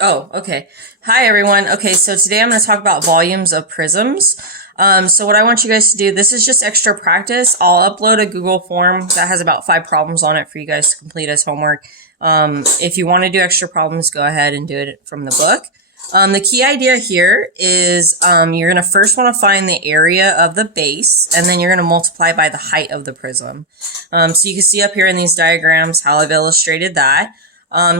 Oh, okay. Hi, everyone. Okay, so today I'm going to talk about volumes of prisms. So what I want you guys to do, this is just extra practice. I'll upload a Google form that has about 5 problems on it for you guys to complete as homework. If you want to do extra problems, go ahead and do it from the book. The key idea here is you're going to first want to find the area of the base, and then you're going to multiply by the height of the prism. So you can see up here in these diagrams how I've illustrated that.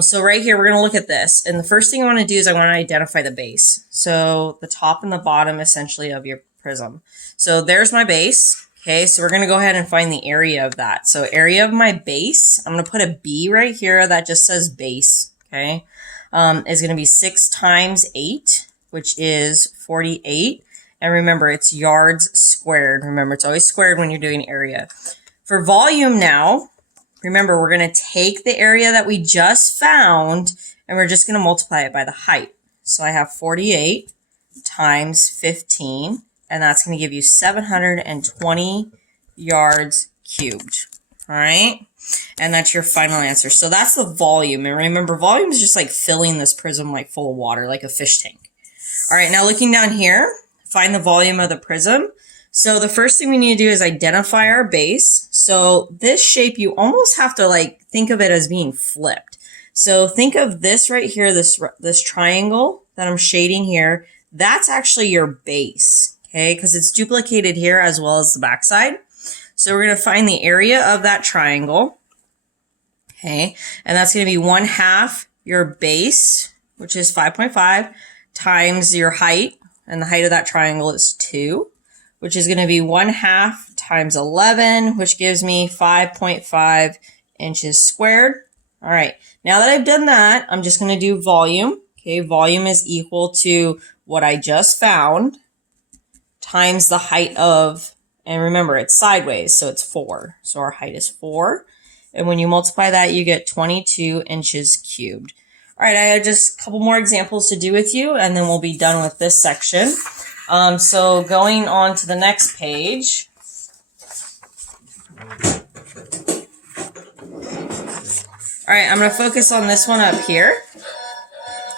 So right here, we're going to look at this. And the first thing I want to do is I want to identify the base. So the top and the bottom, essentially, of your prism. So there's my base. Okay, so we're going to go ahead and find the area of that. So area of my base, I'm going to put a B right here that just says base. Okay, is going to be 6 times 8, which is 48. And remember, it's yards squared. Remember, it's always squared when you're doing area. For volume now, remember, we're going to take the area that we just found, and we're just going to multiply it by the height. So I have 48 times 15, and that's going to give you 720 yards cubed. All right? And that's your final answer. So that's the volume. And remember, volume is just like filling this prism like full of water, like a fish tank. All right, now looking down here, find the volume of the prism. So the first thing we need to do is identify our base. So this shape, you almost have to like think of it as being flipped. So think of this right here, this triangle that I'm shading here. That's actually your base, okay? Because it's duplicated here as well as the backside. So we're going to find the area of that triangle, okay? And that's going to be 1/2 your base, which is 5.5, times your height. And the height of that triangle is 2. Which is going to be 1/2 times 11, which gives me 5.5 inches squared. All right, now that I've done that, I'm just going to do volume. Okay, volume is equal to what I just found times the height of, and remember, it's sideways, so it's 4. So our height is 4. And when you multiply that, you get 22 inches cubed. All right, I have just a couple more examples to do with you, and then we'll be done with this section. So going on to the next page. All right, I'm going to focus on this one up here.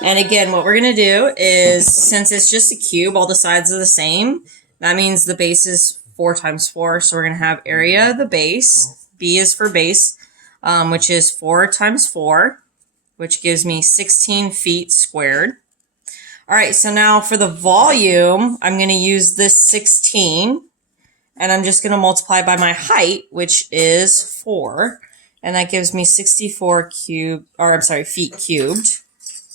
And again, what we're going to do is, since it's just a cube, all the sides are the same. That means the base is 4 times 4. So we're going to have area of the base. B is for base, which is 4 times 4, which gives me 16 feet squared. All right, so now for the volume, I'm going to use this 16, and I'm just going to multiply by my height, which is 4, and that gives me 64 feet cubed.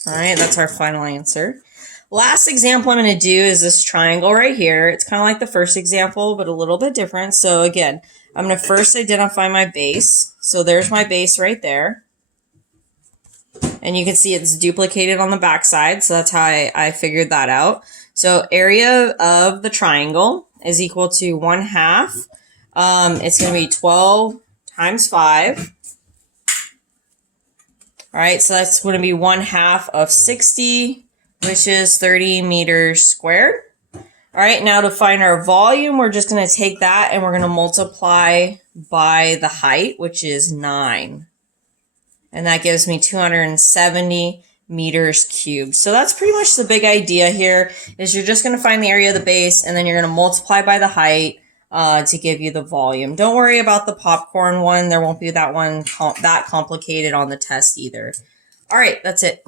All right, that's our final answer. Last example I'm going to do is this triangle right here. It's kind of like the first example, but a little bit different. So again, I'm going to first identify my base. So there's my base right there. And you can see it's duplicated on the back side, so that's how I figured that out. So area of the triangle is equal to 1/2. It's going to be 12 times 5. All right, so that's going to be 1/2 of 60, which is 30 meters squared. All right, now to find our volume, we're just going to take that and we're going to multiply by the height, which is 9. And that gives me 270 meters cubed. So that's pretty much the big idea here, is you're just going to find the area of the base, and then you're going to multiply by the height to give you the volume. Don't worry about the popcorn one. There won't be that one that complicated on the test either. All right, that's it.